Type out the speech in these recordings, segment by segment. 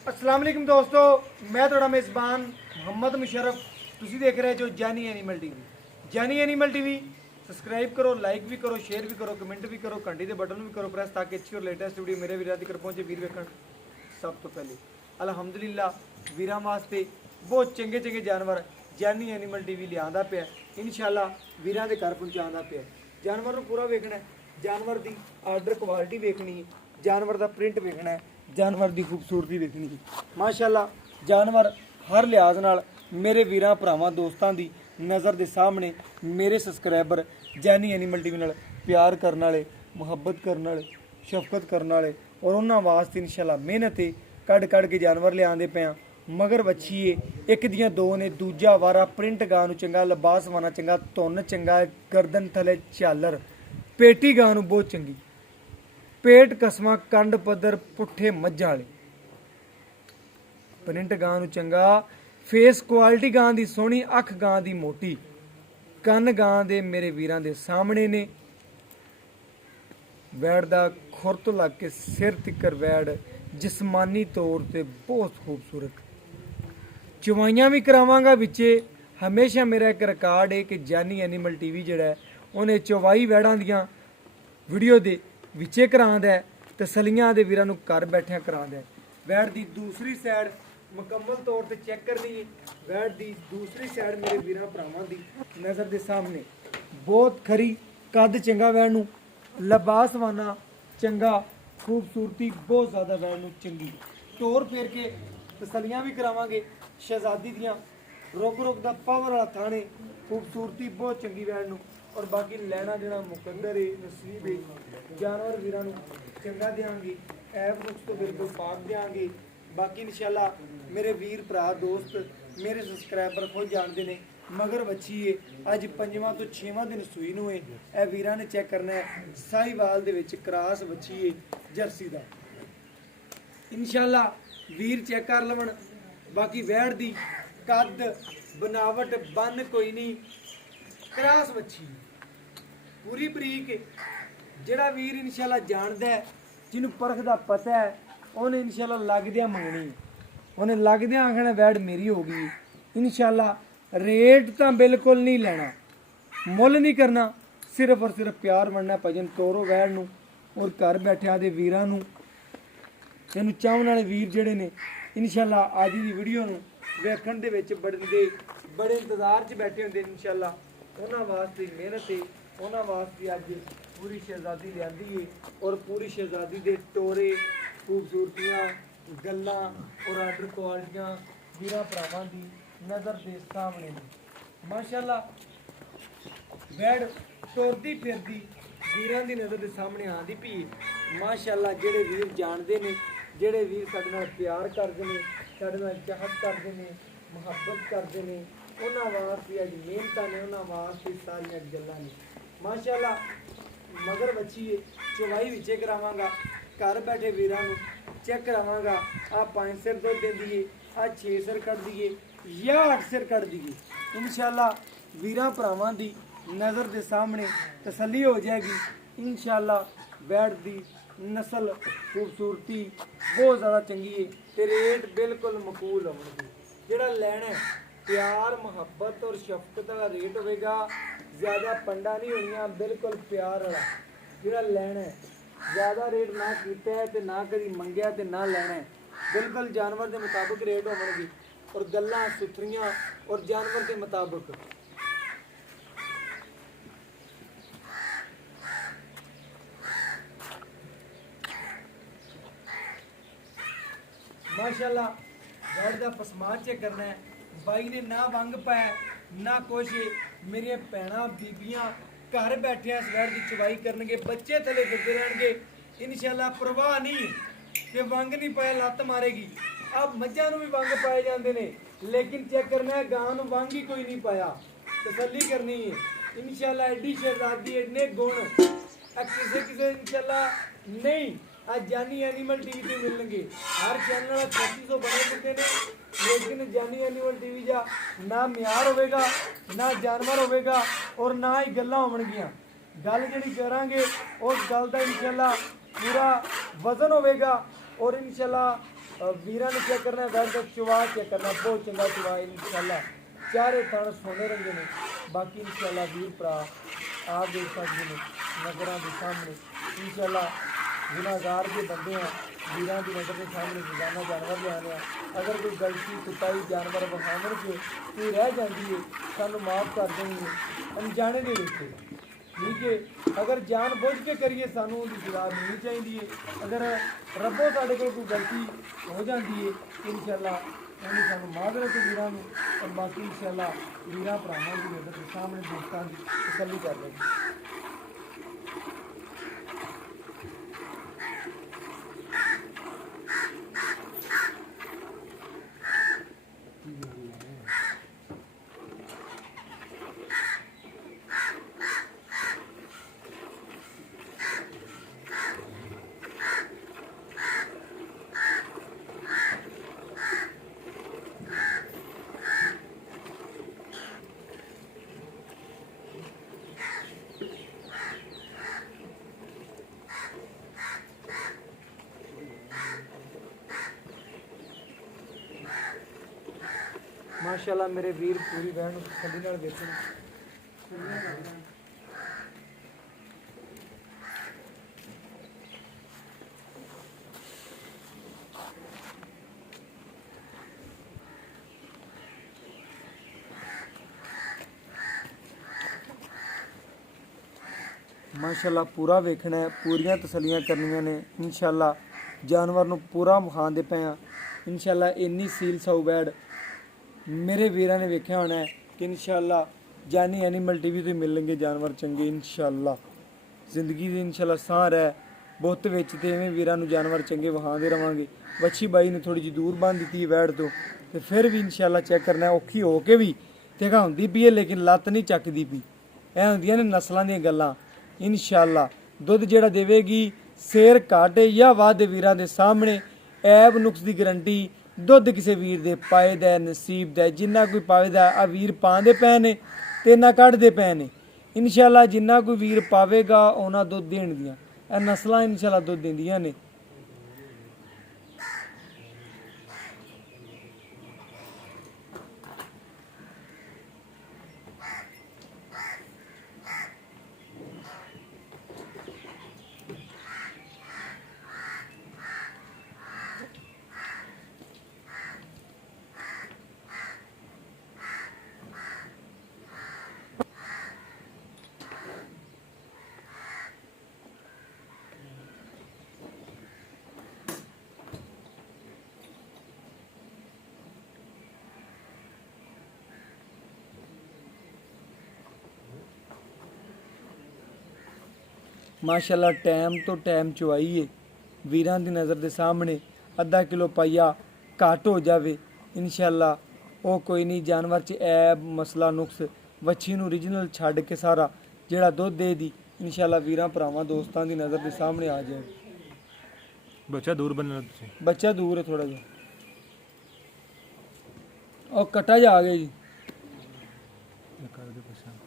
अस्सलाम वालेकुम दोस्तों, मैं थोड़ा मेज़बान मोहम्मद मुशर्रफ। तुसी देख रहे जो जानी एनिमल टीवी। जानी एनिमल टीवी सब्सक्राइब करो, लाइक भी करो, शेयर भी करो, कमेंट भी करो, घंटी के बटन भी करो प्रेस, ताकि अच्छी और लेटेस्ट वीडियो मेरे वीर तक पहुंचे। वीर वेखण सब तो पहले अलहमदुलिल्लाह वीरां वास्ते बहुत चंगे चंगे जानवर जानी एनिमल टीवी लिया पे। इंशाल्लाह वीरां दे घर पहुँचाता पे। जानवर को पूरा वेखना है, जानवर की आर्डर क्वालिटी वेखनी है, जानवर का प्रिंट वेखना है, जानवर की खूबसूरती वेखनी है। माशाअल्लाह जानवर हर लिहाज नाल मेरे वीरां भरावां दोस्तां दी नज़र के सामने मेरे सबसक्राइबर जानी एनिमल टीवी नाल प्यार करने वाले, मुहब्बत करने वाले, शफकत करने वाले और उन्होंने वास्ते इंशाल्लाह मेहनत कढ़ के जानवर लिया पे हाँ। मगर बच्छीए एक दियाँ दो ने, दूजा वारा प्रिंट गां नूं चंगा, लिबास वाना चंगा, धुन चंगा, गर्दन थले झालर, पेटी गां नूं बहुत चंगी, पेट कसमा, कंड पद्धर, पुट्ठे मज्झां वाले, प्रिंट गां नूं चंगा, फेस क्वालिटी गां दी सोहनी, अख गां दी मोटी, कन्न गां दे मेरे वीरां दे सामने ने। वैड़ दा खुर तो लग के सिर तिकर वैड़ जिसमानी तौर ते बहुत खूबसूरत। चवाइयां भी करावांगा विचे। हमेशा मेरा एक रिकॉर्ड है कि जानी एनिमल टीवी जिहड़ा है उन्हें चवाई वैड़ां दियां वीडियो दे विचे करांदा है, तसलियां दे वीरां नूं घर बैठिया करांदा है। वैड़ दी दूसरी साइड मुकम्मल तौर पर चेक करनी है। वैड़ दी दूसरी साइड मेरे वीरां भरावां दी नज़र के सामने बहुत खरी, कद चंगा वैड़ नूं, लिबास वाना चंगा, खूबसूरती बहुत ज़्यादा वैड़ नूं चंगी, तोर फेर के तसलियां भी करावांगे। शहजादी दियां रुक दा पावर वाला थाने, खूबसूरती बहुत चंगी वैड़ नूं, और बाकी लैना जिहड़ा मुकद्दर है, नसीब है, जानवर वीरां नूं चंगा देंगे, ऐप नुक्स तो बिल्कुल पाक देंगे। बाकी इंशाल्लाह मेरे वीर भरा दोस्त मेरे सबसक्राइबर खुद जानते हैं। मगर बच्ची है अज 5वां तो 6वां दिन सूई नूं है। यह वीरां ने चेक करना है, साहीवाल दे विच क्रॉस बच्ची है जर्सी दा। इंशाल्लाह वीर चेक कर लवन। बाकी वैड़ दी कद बनावट बन कोई नहीं, क्रॉस बच्ची पूरी बरीक। जिहड़ा वीर इंशाल्लाह जानदा है, जिन्होंने परख दा पता है, उन्हें इंशाल्लाह लगदियां मंगनी, उन्हें लगदियां आखना वैड़ मेरी हो गई। इंशाल्लाह रेट तो बिल्कुल नहीं लेना, मुल नहीं करना, सिर्फ और सिर्फ प्यार बनना। भजन तोरो वैड़ नूं और घर बैठे दे वीरां नूं, इहनूं चाहण वाले वीर जिहड़े ने इंशाल्लाह अज दी वीडियो नूं वेखण दे विच बड़े इंतजार च बैठे हुंदे। इंशाल्लाह उन्हां वास्ते मेहनत है, उन्हां वास्ते अज पूरी शहजादी लियांदी है, और पूरी शहजादी दे टोरे, खूबसूरतियां, गल्लां और आर्डर क्वालिटियां वीरां भरावां दी नज़र के सामने ने। माशाअल्लाह वैड़ टुरदी फिरदी वीरां दी नज़र के सामने आंदी पई। माशाअल्लाह जेड़े वीर जानते हैं, जेड़े वीर साडे नाल प्यार करते हैं, साडे नाल चाहत करते हैं, मुहब्बत करते हैं, उन्हां वास्ते अज मेहनतां ने, उन्हां वास्ते सारियां गल्लां ने। माशाअल्लाह मगर बच्ची है चवाई विचे करावांगा, घर बैठे वीरां नूं चेक करावांगा। आ 5 सिर दुध देंदी है, आ 6 सिर कट दी है या 8 सिर कट दी है। इंशाल्लाह वीरां भरावां दी नज़र के सामने तसल्ली हो जाएगी। इंशाल्लाह वैड़ दी नस्ल खूबसूरती बहुत ज़्यादा चंगी है, ते रेट बिल्कुल मकूल होगी। जिहड़ा लैना है प्यार मुहब्बत और शफकत वाला रेट होगा, ज़्यादा पंडा नहीं होनिया, बिल्कुल प्यार वाला। जिहड़ा लैना है ज़्यादा रेट ना कीता है तो ना कभी मंगया तो ना लेना है, बिल्कुल जानवर के मुताबिक रेट होगी, और गल्लां सुथरियां और जानवर के मुताबिक। माशाअल्लाह वैड़ दा पसमार चेक करना है। बाई ने ना वंग पाया ना कुछ। मेरिया भैणां बीबियां घर बैठे इस वैड़ की चवाई करनगे, बच्चे थले फिरते रहणगे। इंशाल्लाह परवाह नहीं कि वंग नहीं पाया लत्त मारेगी। अब मझां नूं भी वंग पाए जाते हैं, लेकिन चेक करना है गां नूं वंग ही कोई नहीं पाया, तसल्ली करनी है। इंशाल्लाह एडी शहजादी, इन्ने गुण किसे इंशाल्लाह नहीं आज जानी एनिमल टीवी पे मिलणगे। हर चैनल 3600 बने चुके हैं, लेकिन जानी एनिमल टीवी जा ना म्यार होगा, ना जानवर होगा, और ना ही गल्लां होणगियां। गल जिहड़ी करांगे उस गल दा इंशाल्लाह पूरा वजन होगा, और इंशाल्लाह वीरां ने चेक करना है वैट का चुवा चेक करना, बहुत चंगा चुवा इंशाल्लाह। चारे थण सोने रंगे ने, बाकी इंशाल्लाह वीर भरा आप देख सकते हैं नज़र के सामने इंशाल्लाह। गुनाहगार के बंदे हैं, वीरां की नज़र के सामने रोजाना जानवर लियाने हैं। अगर कोई गलती कुताई जानवर विखावन से कोई रह जाती है सानू माफ़ कर देंगे अनजाने के विच, ठीक है। अगर जान बुझ के करिए सानू उहदी सज़ा मिलनी चाहिए। अगर रब्बो साडे कोल कोई गलती हो जाती है इंशाल्लाह उन्हें सानू माफ़ रखे वीरां नूं, और बाकी इंशाल्लाह वीरां भरावां की नज़र के सामने दोस्तां की तसल्ली कर लेंगे। माशाल्लाह मेरे वीर पूरी बहन तसल्ली नाल देखण। माशाल्लाह पूरा वेखना है, पूरियां तसल्लियां करनियां ने इंशाल्लाह। जानवर नूं पूरा विखांदे पे आ इंशाल्लाह। इन्नी सील साऊ बैड मेरे वीरां ने वेख्या होना है कि इंशाल्लाह जानी एनिमल टीवी तो मिलणगे जानवर चंगे इंशाल्लाह। जिंदगी दी इंशाल्लाह सार है बहुत विच ते इवें वीरां नूं जानवर चंगे विखांदे रवांगे। वच्छी बाई ने थोड़ी जी दूर बन दी वैड़ तो फिर भी इंशाल्लाह चेक करना है औखी हो के भी ते होंदी पई है लेकिन लत्त नहीं चकदी पई। ਇਹ ਹੁੰਦੀਆਂ ਨੇ ਨਸਲਾਂ ਦੀਆਂ ਗੱਲਾਂ इंशाल्लाह। दुध जेड़ा देवेगी शेर घट या वाध वीरां दे सामने ऐब नुक्स की गारंटी। दुध किसी वीर दे पाए दा नसीब दा जिन्ना कोई पावेदा आ वीर पांदे पै ने ते ना कढ़दे पै ने इंशाल्लाह। जिन्ना कोई वीर पावेगा उन्ना दुध देण दियां ए नस्लां इंशाल्लाह दुध दिंदियां ने। माशाल्लाह टाइम तो टाइम चुआई है वीरां दी नज़र दे सामने। अद्धा किलो पाइया घट हो जाए इंशाल्लाह वो कोई नहीं। जानवर च ऐब मसला नुक्स वच्छी नूं ओरिजिनल छड्ड के सारा जेड़ा दुध दे दी इंशाल्लाह वीरां भरावां दोस्तां दी नज़र दे सामने आ जाए। बच्चा दूर बनना तुसीं, बच्चा दूर है थोड़ा जा और कटा जा आ गया जी। ये कर दे पछान।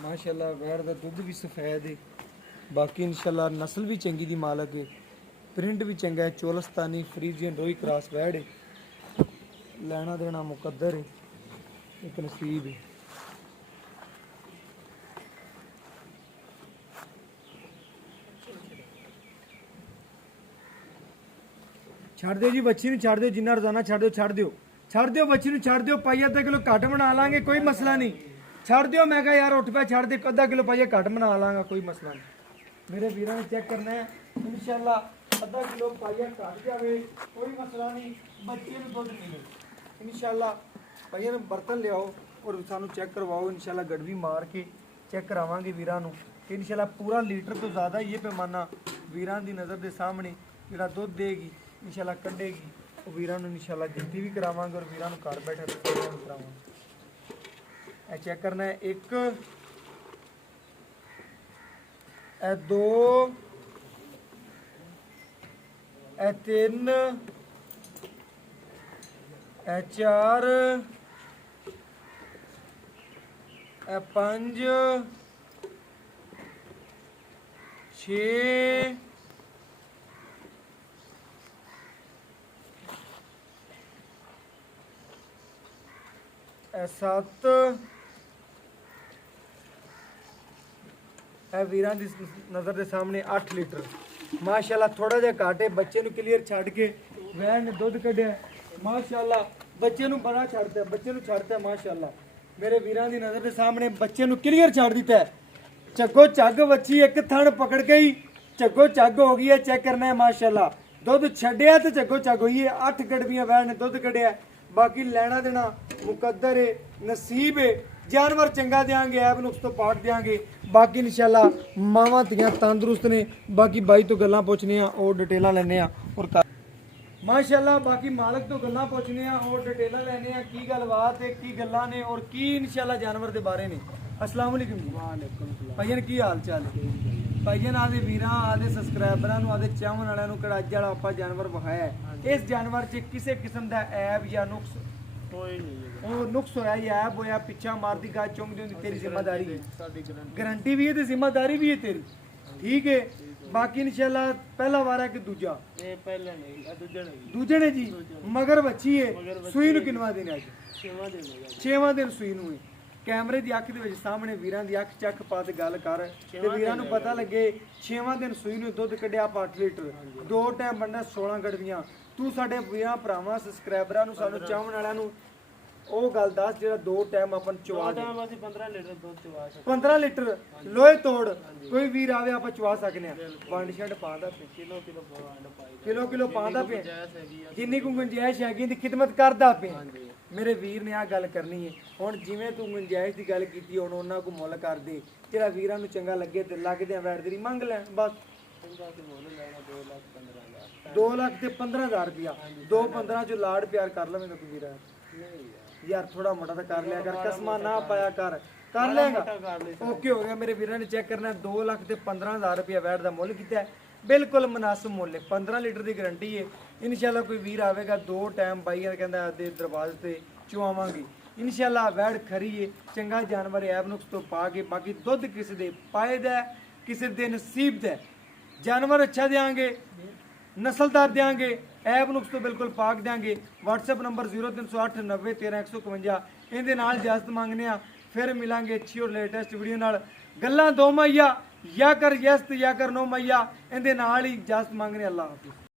माशाल्लाह वैड़ का दुध भी सफ़ेद है, बाकी इंशाल्लाह नस्ल भी चंगी दी मालक है, प्रिंट भी चंगा है। चोलस्तानी फ्रीजियन रोई क्रॉस वैड़ है, लेना देना मुकद्दर है, एक नसीब है। छड़ दो जी बच्ची नूं छड़ दो, जिन्ना रोजाना छड़ दो छड़ दो बच्ची नूं छड़ दो। पाइया अद्धा किलो घट बना लांगे कोई मसला नहीं। छड़ दो मैं कहा यार उठ पे छड़ दे, अद्धा किलो पाइया घट बना लांगा कोई मसला नहीं। मेरे वीरों ने चेक करना है इंशाल्लाह अद्धा किलो पाइया घट जाए कोई मसला नहीं। बच्चे में दुध मिले इंशाल्लाह। पाइया ने बर्तन लियाओ और सानू चेक करवाओ इंशाल्लाह। गड़वी मार के चेक करावांगे वीरां नूं कि इंशाल्लाह पूरा लीटर तो ज़्यादा ये पैमाना वीरां दी नज़र के सामने जिहड़ा दुध देगी इंशाल्लाह कढ़ेगी। वो वीरां नूं इंशाल्लाह गिनती भी करावांगे और वीरां नूं घर बैठे करावांगे। चेक करना है एक ए दो ए तीन ए चार ਇਹ 5 6 ਇਹ 7 ਇਹ ਵੀਰਾਂ ਦੀ ਨਜ਼ਰ ਦੇ ਸਾਹਮਣੇ 8 ਲੀਟਰ ਮਾਸ਼ਾਅੱਲਾ। ਥੋੜਾ ਜਿਹਾ ਘਾਟੇ ਬੱਚੇ ਨੂੰ ਕਲੀਅਰ ਛੱਡ ਕੇ ਵੈਣ ਨੇ ਦੁੱਧ ਕੱਢਿਆ ਮਾਸ਼ਾਅੱਲਾ। ਬੱਚੇ ਨੂੰ ਬੜਾ ਛੱਡਦਾ, ਬੱਚੇ ਨੂੰ ਛੱਡਦਾ ਮਾਸ਼ਾਅੱਲਾ। ਮੇਰੇ ਵੀਰਾਂ ਦੀ ਨਜ਼ਰ ਦੇ ਸਾਹਮਣੇ ਬੱਚੇ ਨੂੰ ਕਲੀਅਰ ਛੱਡ ਦਿੱਤਾ ਹੈ। ਚੱਗੋ ਚੱਗ ਵੱਛੀ ਇੱਕ ਥਣ ਪਕੜ ਗਈ, ਚੱਗੋ ਚੱਗ ਹੋ ਗਈ ਹੈ। ਚੈੱਕ ਕਰਨਾ ਹੈ ਮਾਸ਼ਾਅੱਲਾ। ਦੁੱਧ ਛੱਡਿਆ ਤੇ ਚੱਗੋ ਚੱਗ ਹੋਈ ਹੈ। 8 ਗੜਵੀਆਂ ਵੈਣ ਨੇ ਦੁੱਧ ਕੱਢਿਆ। ਬਾਕੀ ਲੈਣਾ ਦੇਣਾ ਮੁਕੱਦਰ ਹੈ, ਨਸੀਬ ਹੈ। ਜਾਨਵਰ ਚੰਗਾ ਦੇਾਂਗੇ, ਐਬ ਨੁਕਸ ਤੋਂ ਪਾਟ ਦੇਾਂਗੇ। ਬਾਕੀ ਇਨਸ਼ਾਅੱਲਾ ਮਾਵਾਂ ਧੀਆਂ ਤੰਦਰੁਸਤ ਨੇ। ਬਾਕੀ ਬਾਈ ਤੋਂ ਗੱਲਾਂ ਪੁੱਛਨੇ ਆ, ਉਹ ਡਿਟੇਲਾਂ ਲੈਣੇ ਆ ਔਰ ਮਾਸ਼ਾਅੱਲਾ। ਬਾਕੀ ਮਾਲਕ ਤੋਂ ਗੱਲਾਂ ਪੁੱਛਨੇ ਆ, ਉਹ ਡਿਟੇਲਾਂ ਲੈਣੇ ਆ, ਕੀ ਗੱਲਬਾਤ ਹੈ, ਕੀ ਗੱਲਾਂ ਨੇ ਔਰ ਕੀ ਇਨਸ਼ਾਅੱਲਾ ਜਾਨਵਰ ਦੇ ਬਾਰੇ ਨੇ। अस्सलाम वालेकुम जी। वालेकुम सलाम। भाईजान की हाल चाल है? भाईजान आदे वीरां आदे सबसक्राइबरां नूं आदे चाहण वालियां नूं किहड़ा अज वाला आपां जानवर विखाया है, इस जानवर 'च किसी किस्म दा ऐब या नुक्स कोई नहीं है? ਉਹ ਨੁਕਸ ਹੋਇਆ ਜਾਂ ਐਬ ਹੋਇਆ, ਪਿੱਛਾ ਮਾਰਦੀ ਗਾ ਚੁੰਗਦੀ ਹੁੰਦੀ, ਤੇਰੀ ਜ਼ਿੰਮੇਵਾਰੀ ਹੈ, ਸਾਡੀ ਗਾਰੰਟੀ ਵੀ ਹੈ ਤੇ ਜ਼ਿੰਮੇਵਾਰੀ ਵੀ ਹੈ ਤੇਰੀ, ਠੀਕ ਹੈ। ਬਾਕੀ ਇਨਸ਼ਾਅੱਲਾ ਪਹਿਲਾ ਵਾਰ ਹੈ ਕਿ ਦੂਜਾ? ਇਹ ਪਹਿਲਾ ਨਹੀਂ, ਦੂਜਾ ਨਹੀਂ। ਦੂਜੇ ਨੇ ਜੀ। ਮਗਰ ਬੱਚੀ ਹੈ। ਸੂਈ ਨੂੰ ਕਿੰਨਵਾ ਦਿਨ ਅੱਜ? 6ਵਾਂ ਦਿਨ ਸੂਈ ਨੂੰ ਹੈ। ਕੈਮਰੇ ਦੀ ਅੱਖ ਦੇ ਵਿੱਚ ਸਾਹਮਣੇ ਵੀਰਾਂ ਦੀ ਅੱਖ ਚੱਕ ਪਾ ਤੇ ਗੱਲ ਕਰ ਤੇ ਵੀਰਾਂ ਨੂੰ ਪਤਾ ਲੱਗੇ 6ਵਾਂ ਦਿਨ ਸੂਈ ਨੂੰ ਦੁੱਧ ਕੱਢਿਆ 8 ਲੀਟਰ, 2 ਟਾਈਮ ਬੰਦਾ 16 ਗੜਵੀਆਂ। ਤੂੰ ਸਾਡੇ ਵੀਰਾਂ ਭਰਾਵਾਂ ਸਬਸਕ੍ਰਾਈਬਰਾਂ ਨੂੰ ਸਾਨੂੰ ਚਾਹਣ ਵਾਲਿਆਂ ਨੂੰ ਉਹ ਗੱਲ ਦੱਸ ਜਿਹੜਾ 2 ਟਾਈਮ ਆਪਾਂ ਚਵਾ ਦੇ। 15 ਲੀਟਰ ਦੁੱਧ ਚਵਾ ਸਕਦੇ। 15 ਲੀਟਰ ਲੋਹੇ ਤੋੜ ਕੋਈ ਵੀਰ ਆਵੇ ਆਪਾਂ ਚਵਾ ਸਕਨੇ ਆ। ਵੰਡ ਛੱਡ ਪਾਉਂਦਾ ਪਿਆ, ਕਿਲੋ ਪਾਉਂਦਾ ਪਿਆ, ਜਿੰਨੀ ਕੁ ਗੁੰਜਾਇਸ਼ ਹੈਗੀ ਦੀ ਖਿਦਮਤ ਕਰਦਾ ਪਿਆ। ਮੇਰੇ ਵੀਰ ਨੇ ਆ ਗੱਲ ਕਰਨੀ ਹੈ। ਹੁਣ ਜਿਵੇਂ ਤੂੰ ਗੁੰਜਾਇਸ਼ ਦੀ ਗੱਲ ਕੀਤੀ, ਹੁਣ ਉਹਨਾਂ ਕੋ ਮੁੱਲ ਕਰ ਦੇ ਜਿਹੜਾ ਵੀਰਾਂ ਨੂੰ ਚੰਗਾ ਲੱਗੇ ਤੇ ਲੱਗਦੇ ਆ ਵੈਟ ਦੀ ਮੰਗ ਲੈਣ ਬਸ। 2 ਲੱਖ ਤੇ 15,000 ਰੁਪਇਆ। 2-15 ਚ ਲਾੜ ਪਿਆਰ ਕਰ ਲਵੇਂਗਾ ਤੂੰ ਵੀਰਾ? ਯਾਰ ਥੋੜਾ ਮੋਟਾ ਤਾਂ ਕਰ ਲਿਆ ਕਰ, ਕਸਮਾਂ ਨਾ ਪਾਇਆ ਕਰ ਲੇਗਾ। ਓਕੇ ਹੋ ਗਿਆ। ਮੇਰੇ ਵੀਰਾਂ ਨੇ ਚੈੱਕ ਕਰਨਾ 2 ਲੱਖ ਤੇ 15,000 ਰੁਪਇਆ ਵੈਟ ਦਾ ਮੁੱਲ ਕੀਤਾ, ਬਿਲਕੁਲ ਮੁਨਾਸਿਬ ਮੁੱਲ ਹੈ। 15 ਲੀਟਰ ਦੀ ਗਾਰੰਟੀ ਹੈ। ਇਨਸ਼ਾਅੱਲਾ ਕੋਈ ਵੀਰ ਆਵੇਗਾ 2 ਟਾਈਮ ਬਾਈ ਕਹਿੰਦਾ ਆਦੇ ਦਰਵਾਜ਼ੇ ਤੇ ਚੁਆਵਾਂਗੇ ਇਨਸ਼ਾਅੱਲਾ। ਵੈੜ ਖਰੀ ਹੈ, ਚੰਗਾ ਜਾਨਵਰ ਐਬ ਨੁਕਸ ਤੋਂ ਪਾ ਕੇ। ਬਾਕੀ ਦੁੱਧ ਕਿਸੇ ਦੇ ਪਾਏ ਦਾ, ਕਿਸੇ ਦੇ ਨਸੀਬ ਦਾ। ਜਾਨਵਰ ਅੱਛਾ ਦੇਾਂਗੇ, ਨਸਲਦਾਰ ਦੇਾਂਗੇ, ਐਬ ਨੁਕਸ ਤੋਂ ਬਿਲਕੁਲ ਪਾਕ ਦੇਾਂਗੇ। WhatsApp number 0308 90 13 151। ਇਹਦੇ ਨਾਲ ਇਜਾਜ਼ਤ ਮੰਗਨੇ ਆ। ਫਿਰ ਮਿਲਾਂਗੇ ਅੱਛੀ ਔਰ ਲੇਟੈਸਟ ਵੀਡੀਓ ਨਾਲ। ਗੱਲਾਂ ਦੋ ਮਈਆ, ਜਾਂ ਕਰ ਯਸ ਤੇ ਜਾਂ ਕਰ ਨੋ ਮਈਆ। ਇਹਦੇ ਨਾਲ ਹੀ ਇਜਾਜ਼ਤ ਮੰਗਨੇ। ਅੱਲਾਹ ਹਾਫਿਜ਼।